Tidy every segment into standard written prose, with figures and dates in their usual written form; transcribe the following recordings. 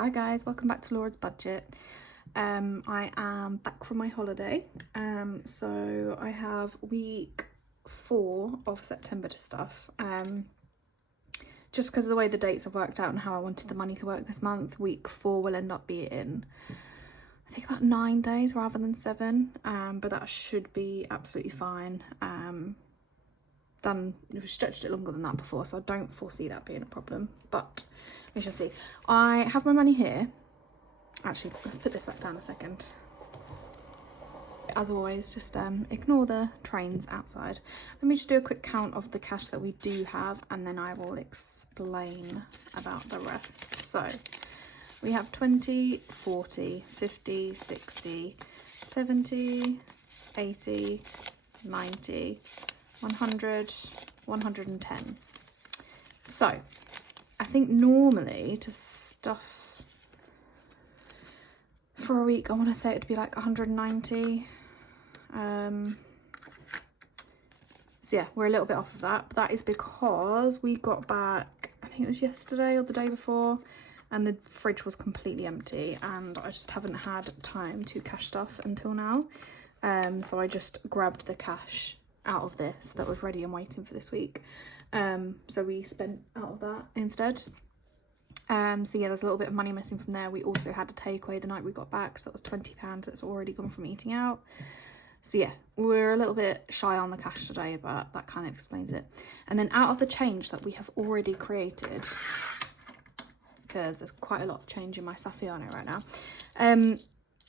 Hi guys, welcome back to Laura's Budget. I am back from my holiday. So I have week 4 of September to stuff. Just because of the way the dates have worked out and how I wanted the money to work this month, week 4 will end up being, I think, about 9 days rather than 7. But that should be absolutely fine. We've stretched it longer than that before, so I don't foresee that being a problem, but we shall see. I have my money here. Actually, let's put this back down a second. As always, just ignore the trains outside. Let me just do a quick count of the cash that we do have, and then I will explain about the rest. So we have 20, 40, 50, 60, 70, 80, 90, 100, 110. So I think normally to stuff for a week, I want to say it would be like 190. So yeah, we're a little bit off of that, but that is because we got back, I think it was yesterday or the day before, and the fridge was completely empty and I just haven't had time to cash stuff until now. So I just grabbed the cash out of this that was ready and waiting for this week. So we spent out of that instead. So yeah, there's a little bit of money missing from there. We also had a takeaway the night we got back, so that was £20 that's already gone from eating out. So yeah, we're a little bit shy on the cash today, but that kind of explains it. And then out of the change that we have already created, because there's quite a lot of change in my Sophie on it right now,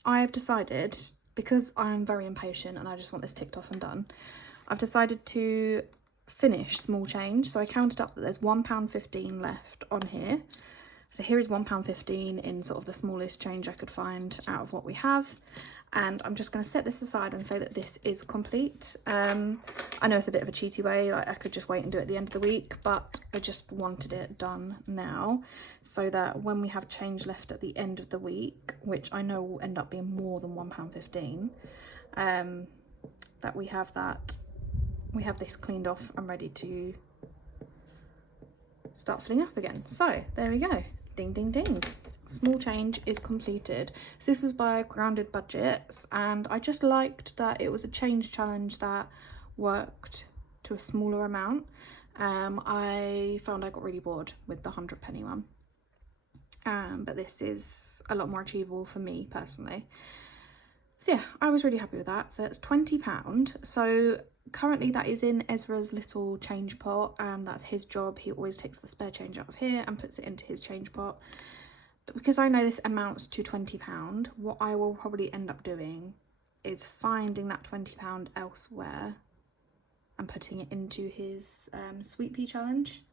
I have decided, because I'm very impatient and I just want this ticked off and done, I've decided to finish small change. So I counted up that there's £1.15 left on here. So here is £1.15 in sort of the smallest change I could find out of what we have. And I'm just going to set this aside and say that this is complete. I know it's a bit of a cheaty way, like I could just wait and do it at the end of the week, but I just wanted it done now so that when we have change left at the end of the week, which I know will end up being more than £1.15, that we have this cleaned off and ready to start filling up again. So there we go. Ding, ding, ding. Small change is completed. So this was by Grounded Budgets, and I just liked that it was a change challenge that worked to a smaller amount. I found I got really bored with the 100p one. But this is a lot more achievable for me personally. So yeah, I was really happy with that. So it's £20. So currently that is in Ezra's little change pot. That's his job. He always takes the spare change out of here and puts it into his change pot. But because I know this amounts to £20, what I will probably end up doing is finding that £20 elsewhere and putting it into his sweet pea challenge.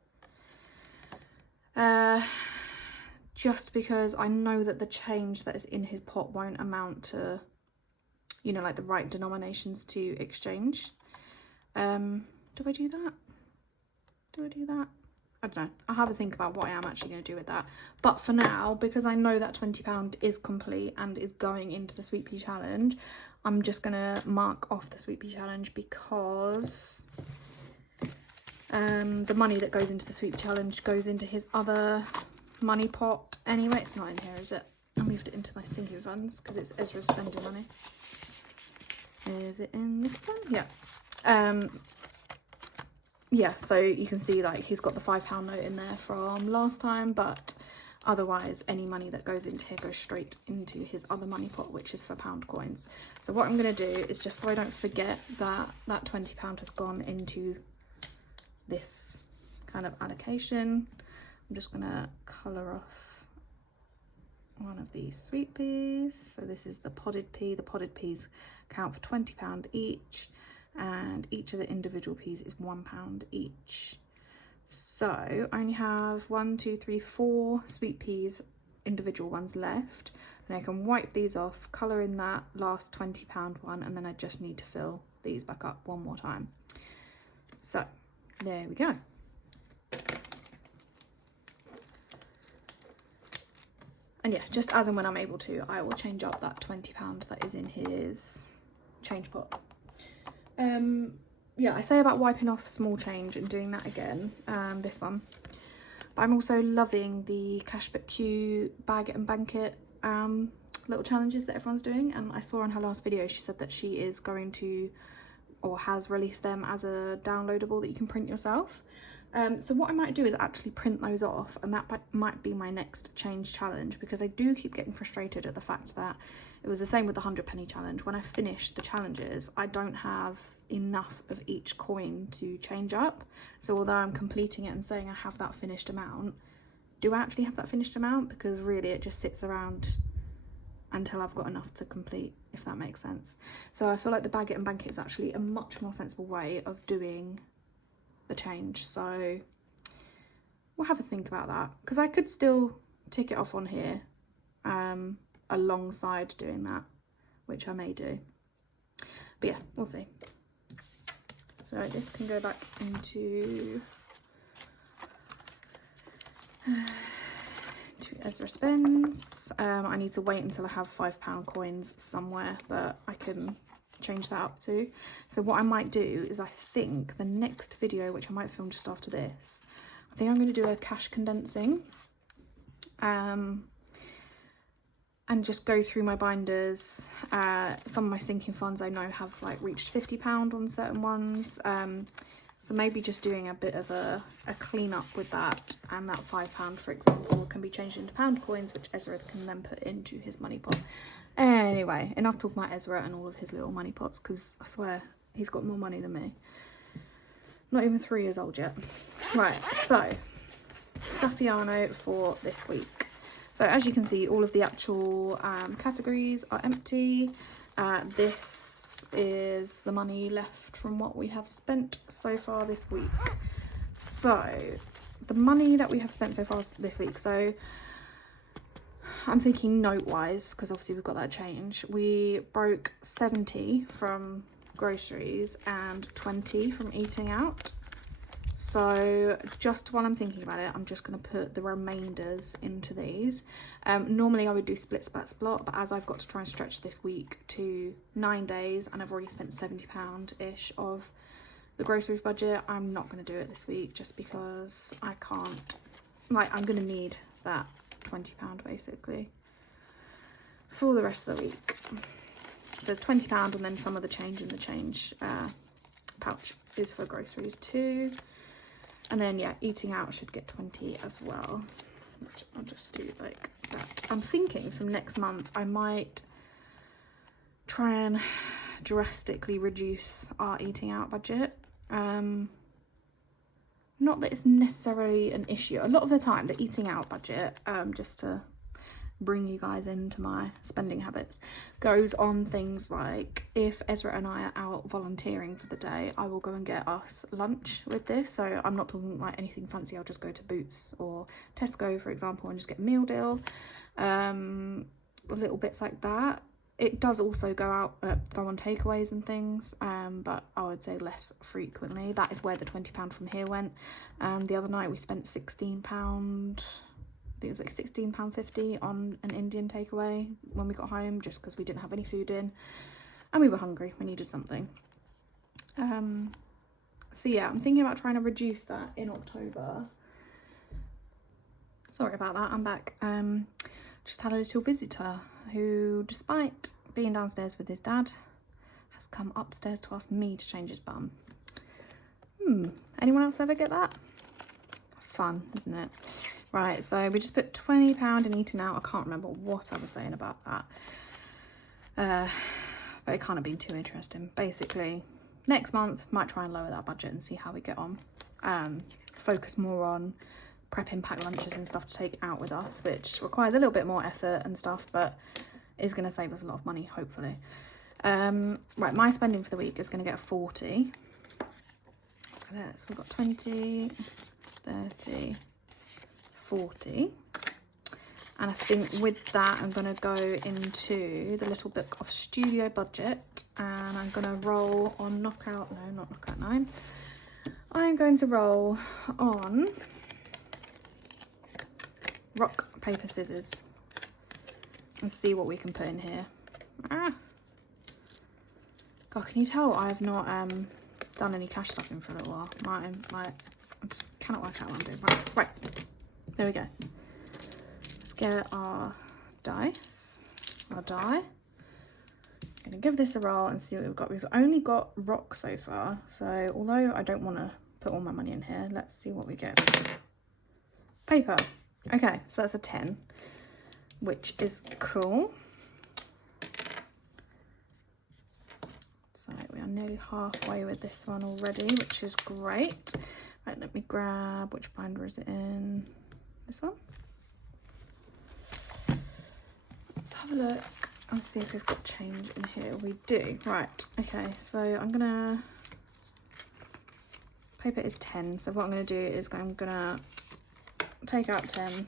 Just because I know that the change that is in his pot won't amount to, you know, like the right denominations to exchange. Do I do that? I don't know. I'll have a think about what I am actually going to do with that. But for now, because I know that £20 is complete and is going into the sweet pea challenge, I'm just going to mark off the sweet pea challenge because the money that goes into the sweet pea challenge goes into his other money pot anyway. It's not in here, is it? I moved it into my sinking funds because it's Ezra's spending money. Is it in this one? Yeah. Yeah, so you can see like he's got the £5 note in there from last time, but otherwise any money that goes into here goes straight into his other money pot, which is for pound coins. So what I'm going to do is, just so I don't forget that that £20 has gone into this kind of allocation, I'm just going to colour off one of these sweet peas. So this is the podded pea. The podded peas count for £20 each, and each of the individual peas is £1 each. So I only have 4 sweet peas, individual ones left, and I can wipe these off, colour in that last £20 one, and then I just need to fill these back up one more time. So there we go. And yeah, just as and when I'm able to, I will change up that £20 that is in his change pot. Yeah, I say about wiping off small change and doing that again, this one. But I'm also loving the Cash But Q Bag It and Bank It little challenges that everyone's doing. And I saw in her last video, she said that she is going to, or has released them as a downloadable that you can print yourself. So what I might do is actually print those off, and that might be my next change challenge, because I do keep getting frustrated at the fact that it was the same with the 100p challenge. When I finish the challenges, I don't have enough of each coin to change up. So although I'm completing it and saying I have that finished amount, do I actually have that finished amount? Because really it just sits around until I've got enough to complete, if that makes sense. So I feel like the Bag It and Bank It is actually a much more sensible way of doing the change. So we'll have a think about that, because I could still tick it off on here alongside doing that, which I may do. But yeah, we'll see. So this can go back into Ezra Spends. I need to wait until I have £5 coins somewhere, but I can change that up too. So what I might do is, I think the next video, which I might film just after this, I think I'm going to do a cash condensing and just go through my binders. Some of my sinking funds I know have like reached £50 on certain ones, so maybe just doing a bit of a clean up with that, and that £5 for example can be changed into pound coins, which Ezra can then put into his money pot. Anyway, enough talking about Ezra and all of his little money pots, because I swear he's got more money than me. Not even 3 years old yet. Right, so Saffiano for this week. So as you can see, all of the actual categories are empty. This is the money left from what we have spent so far this week. So the money that we have spent so far this week, so I'm thinking note-wise, because obviously we've got that change. We broke 70 from groceries and 20 from eating out. So just while I'm thinking about it, I'm just going to put the remainders into these. Normally I would do split, splat, splot, but as I've got to try and stretch this week to 9 days and I've already spent £70-ish of the groceries budget, I'm not going to do it this week, just because I can't, like, I'm going to need that £20 basically for the rest of the week. So it's £20, and then some of the change in the change pouch is for groceries too. And then yeah, eating out should get 20 as well, which I'll just do like that. I'm thinking from next month I might try and drastically reduce our eating out budget. Not that it's necessarily an issue. A lot of the time the eating out budget, just to bring you guys into my spending habits, goes on things like, if Ezra and I are out volunteering for the day, I will go and get us lunch with this. So I'm not talking like anything fancy. I'll just go to Boots or Tesco, for example, and just get a meal deal, little bits like that. It does also go on takeaways and things, but I would say less frequently. That is where the £20 from here went. The other night we spent £16, I think it was like £16.50 on an Indian takeaway when we got home, just because we didn't have any food in and we were hungry, we needed something. So yeah, I'm thinking about trying to reduce that in October. Sorry about that, I'm back. Just had a little visitor who, despite being downstairs with his dad, has come upstairs to ask me to change his bum. Anyone else ever get that? Fun, isn't it? Right, so we just put £20 in eating out. I can't remember what I was saying about that. But it can't have been too interesting. Basically, next month, might try and lower that budget and see how we get on. Focus more on prepping packed lunches and stuff to take out with us, which requires a little bit more effort and stuff, but is going to save us a lot of money, hopefully. Right, my spending for the week is going to get a 40. So we've got 20, 30, 40. And I think with that, I'm going to go into the little book of studio budget, and I'm going to roll on knockout, no, not knockout 9. I'm going to roll on rock, paper, scissors and see what we can put in here. God, can you tell I have not done any cash stuffing for a little while? I just cannot work out what I'm doing. Right. there we go. Let's get our dice, our die. I'm gonna give this a roll and see what we've got. We've only got rock so far, so although I don't want to put all my money in here, let's see what we get. Paper. Okay, so that's a 10, which is cool. So we are nearly halfway with this one already, which is great. Right, let me grab, which binder is it in? This one? Let's have a look and see if we've got change in here. We do. Right, okay, so I'm gonna, paper is 10, so what I'm gonna do is I'm gonna take out 10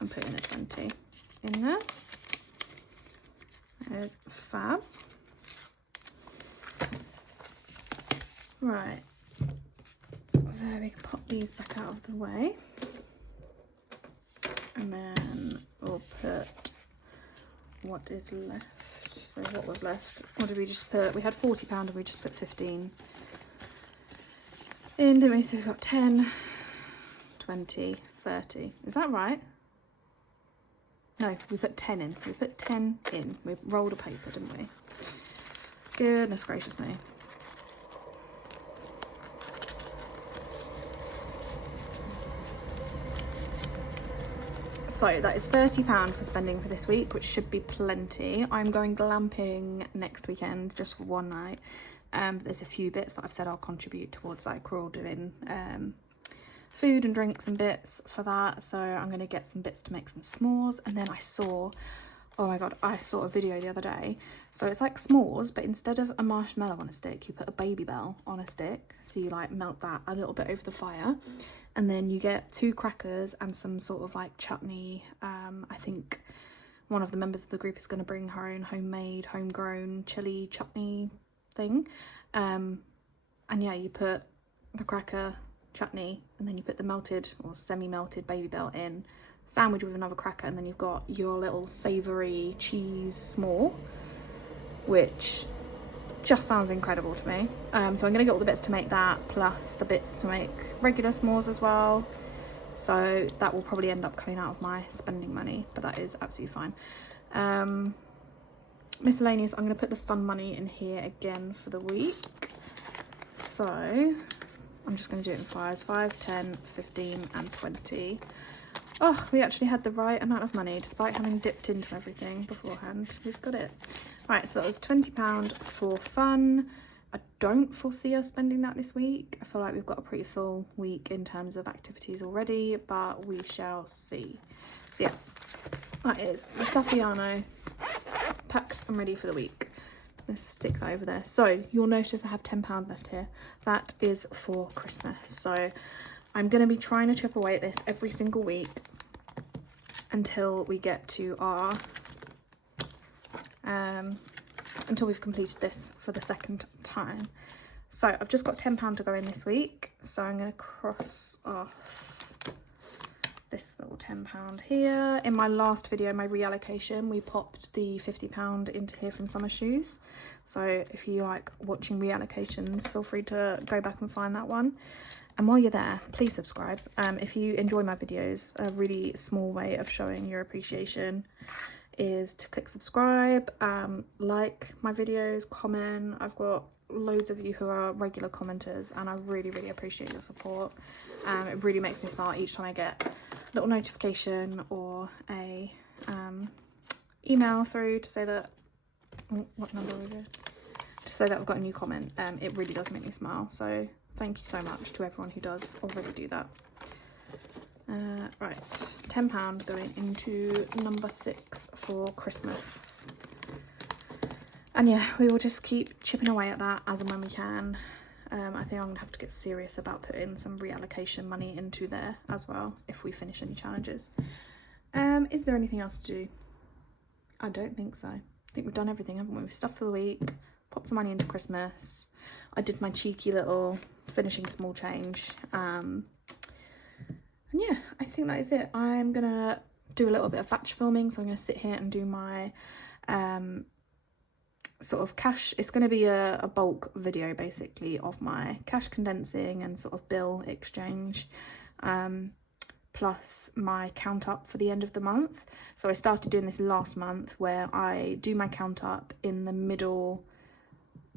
and put in a 20 in there. There's fab. Right, so we can pop these back out of the way, and then we'll put what is left. So what was left? What did we just put? We had £40 and we just put 15 in, didn't we? So we've got 10, 20, 30. Is that right? No, we put 10 in. We put 10 in. We rolled a paper, didn't we? Goodness gracious me. So that is £30 for spending for this week, which should be plenty. I'm going glamping next weekend, just for one night. There's a few bits that I've said I'll contribute towards, like we're all doing food and drinks and bits for that. So I'm going to get some bits to make some s'mores. And then I saw, oh my God, I saw a video the other day. So it's like s'mores, but instead of a marshmallow on a stick, you put a baby bell on a stick. So you like melt that a little bit over the fire. And then you get 2 crackers and some sort of like chutney. I think one of the members of the group is going to bring her own homemade, homegrown chili chutney thing. And yeah, you put the cracker, chutney, and then you put the melted or semi-melted baby bell in, sandwich with another cracker, and then you've got your little savoury cheese s'more, which just sounds incredible to me. So I'm going to get all the bits to make that, plus the bits to make regular s'mores as well. So that will probably end up coming out of my spending money, but that is absolutely fine. Miscellaneous, I'm going to put the fun money in here again for the week. So I'm just going to do it in 5s, 5, 10, 15 and 20. Oh, we actually had the right amount of money despite having dipped into everything beforehand. We've got it. Right, so that was £20 for fun. I don't foresee us spending that this week. I feel like we've got a pretty full week in terms of activities already, but we shall see. So yeah, that is the Saffiano packed and ready for the week. Let's stick that over there. So you'll notice I have £10 left here. That is for Christmas. So I'm going to be trying to chip away at this every single week until we get to our until we've completed this for the second time. So I've just got £10 to go in this week, so I'm going to cross off this little £10 here. In my last video, my reallocation, we popped the £50 into here from Summer Shoes. So if you like watching reallocations, feel free to go back and find that one. And while you're there, please subscribe. If you enjoy my videos, a really small way of showing your appreciation is to click subscribe, like my videos, comment. I've got loads of you who are regular commenters and I really, really appreciate your support. It really makes me smile each time I get a little notification or a email through to say that, what number is it? To say that I've got a new comment. It really does make me smile. So thank you so much to everyone who does already do that. Right, £10 going into number 6 for Christmas. And yeah, we will just keep chipping away at that as and when we can. I think I'm going to have to get serious about putting some reallocation money into there as well if we finish any challenges. Is there anything else to do? I don't think so. I think we've done everything, haven't we? We've stuffed for the week, popped some money into Christmas. I did my cheeky little finishing small change. And yeah, I think that is it. I'm going to do a little bit of batch filming. So I'm going to sit here and do my sort of cash. It's going to be a bulk video basically of my cash condensing and sort of bill exchange. plus my count up for the end of the month. So I started doing this last month where I do my count up in the middle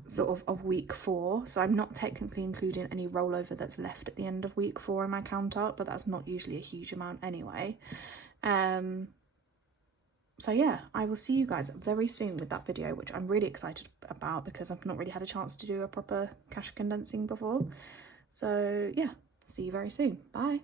sort of week 4, so I'm not technically including any rollover that's left at the end of week 4 in my count up, but that's not usually a huge amount anyway. So yeah, I will see you guys very soon with that video, which I'm really excited about because I've not really had a chance to do a proper cash condensing before. So yeah, see you very soon. Bye.